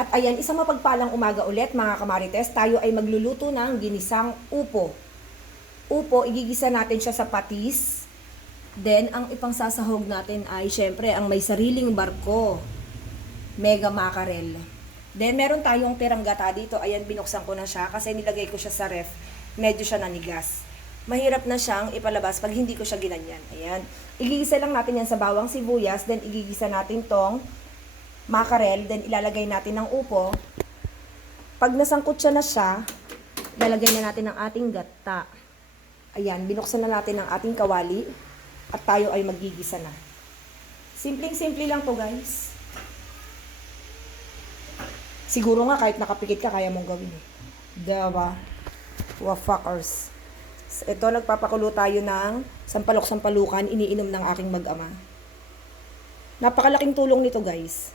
At ayan, isang mapagpalang umaga ulit mga kamarites, tayo ay magluluto ng ginisang upo. Upo, igigisa natin siya sa patis. Then, ang ipangsasahog natin ay syempre ang may sariling barko, mega mackerel. Then, meron tayong tirang gata dito. Ayan, binuksan ko na siya kasi nilagay ko siya sa ref. Medyo siya nanigas. Mahirap na siyang ipalabas pag hindi ko siya ginanyan. Ayan. Igigisa lang natin yan sa bawang sibuyas. Then, igigisa natin tong mackerel, then ilalagay natin ng upo. Pag nasangkot siya na siya, ilalagay na natin ang ating gata. Ayan, binuksan na natin ang ating kawali at tayo ay magigisa na. Simpleng-simple lang to, guys. Siguro nga kahit nakapikit ka, kaya mong gawin eh. Diba? Fuckers. Ito, nagpapakulo tayo ng sampalok-sampalukan, iniinom ng aking mag-ama. Napakalaking tulong nito, guys.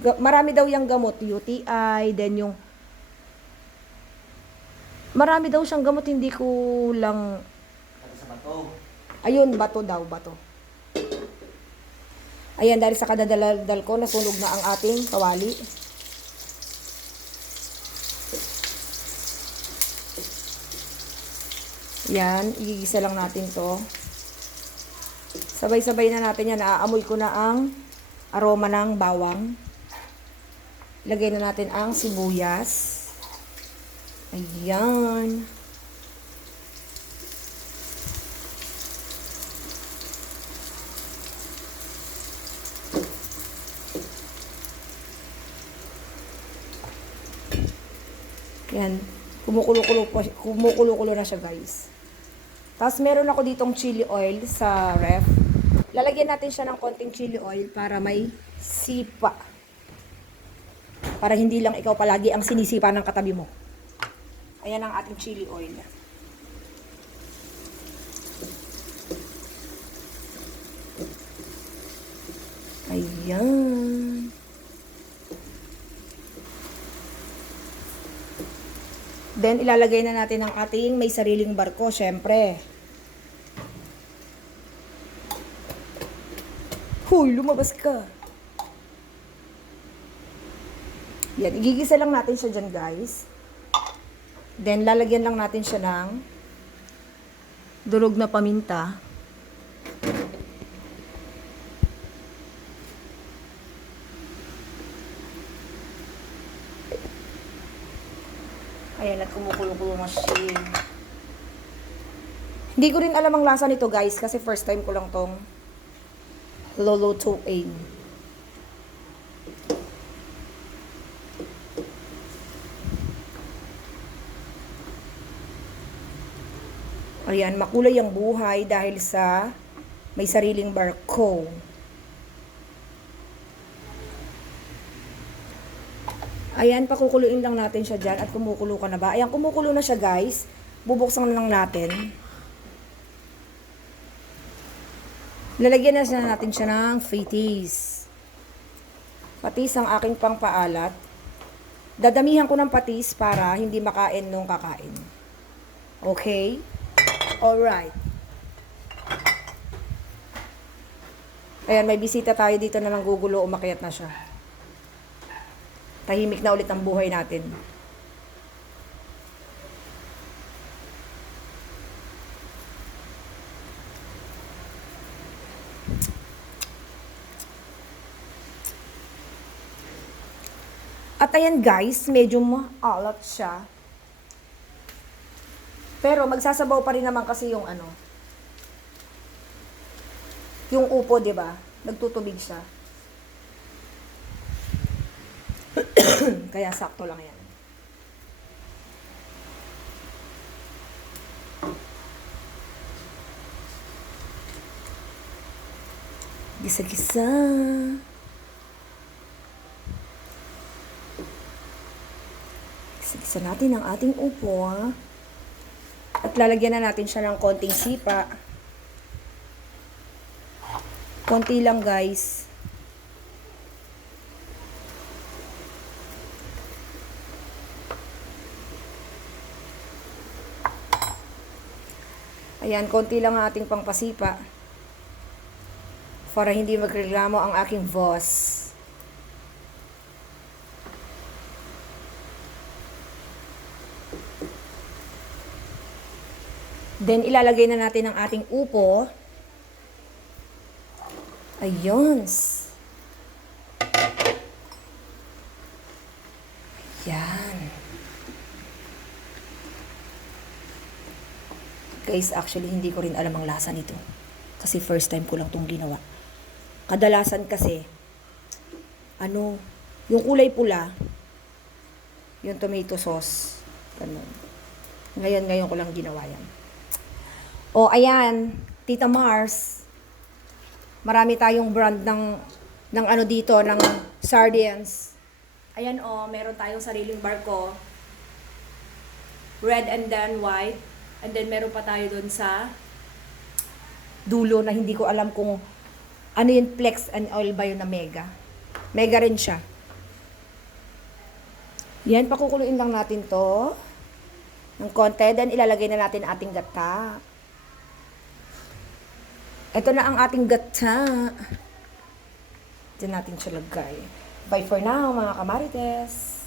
Marami daw yung gamot, UTI, then yung marami daw siyang gamot, hindi ko lang Sa bato. ayun, bato daw, bato. Ayan, dahil sa kadadaldal ko, nasunog na ang ating kawali. Yan, igigisa lang natin to. Sabay-sabay na natin yan. Naaamoy ko na ang aroma ng bawang. Lagay na natin ang sibuyas. Ayan. Yan. Kumukulo-kulo na siya, guys. Tapos meron ako ditong chili oil sa ref. Lalagyan natin siya ng konting chili oil para may sipa. Para hindi lang ikaw palagi ang sinisipa ng katabi mo. Ayan ang ating chili oil. Ayan. Then, ilalagay na natin ang ating may sariling barko, syempre. Huy, lumabas ka. Yan, igigisa lang natin siya dyan, guys. Then, lalagyan lang natin siya ng durog na paminta. Ayan, at kumukulo-kulo na siya. Hindi ko rin alam ang lasa nito, guys, kasi first time ko lang tong lulutuin. Ayan, makulay ang buhay dahil sa may sariling barko. Ayan, pakukuluin lang natin siya dyan at kumukulo ka na ba? Ayan, kumukulo na siya, guys. Bubuksan na lang natin. Lalagyan na natin siya ng patis. Patis ang aking pangpaalat. Dadamihan ko ng patis para hindi makain nung kakain. Okay? Alright. Ayan, may bisita tayo dito na nanggugulo, umakyat na siya. Tahimik na ulit ang buhay natin. At ayan, guys, medyo maalat siya. Pero magsasabaw pa rin naman kasi yung ano, yung upo, 'di ba? Nagtutubig siya. Kaya sakto lang 'yan. Gisa-gisa. Gisa-gisa natin ang ating upo, ha? At lalagyan na natin siya ng konting sipa. Konti lang, guys. Ayan, konti lang ang ating pangpasipa. Para hindi magreklamo ang aking boss. Then, ilalagay na natin ang ating upo. Ayun. Yan. Guys, actually, hindi ko rin alam ang lasa nito. Kasi first time ko lang itong ginawa. Kadalasan kasi, yung kulay pula, yung tomato sauce. Ganun. Ngayon ko lang ginawa yan. O, ayan, Tita Mars. Marami tayong brand ng ano dito, ng sardines. Ayan meron tayong sariling barko. Red and then white. And then meron pa tayo dun sa dulo na hindi ko alam kung ano yung flex and oil ba yun na mega. Mega rin siya. Yan, pakukuluin lang natin to ng konti. Then ilalagay na natin ating gata. Ito na ang ating gata. Diyan natin siya lagay. Bye for now, mga kamarites.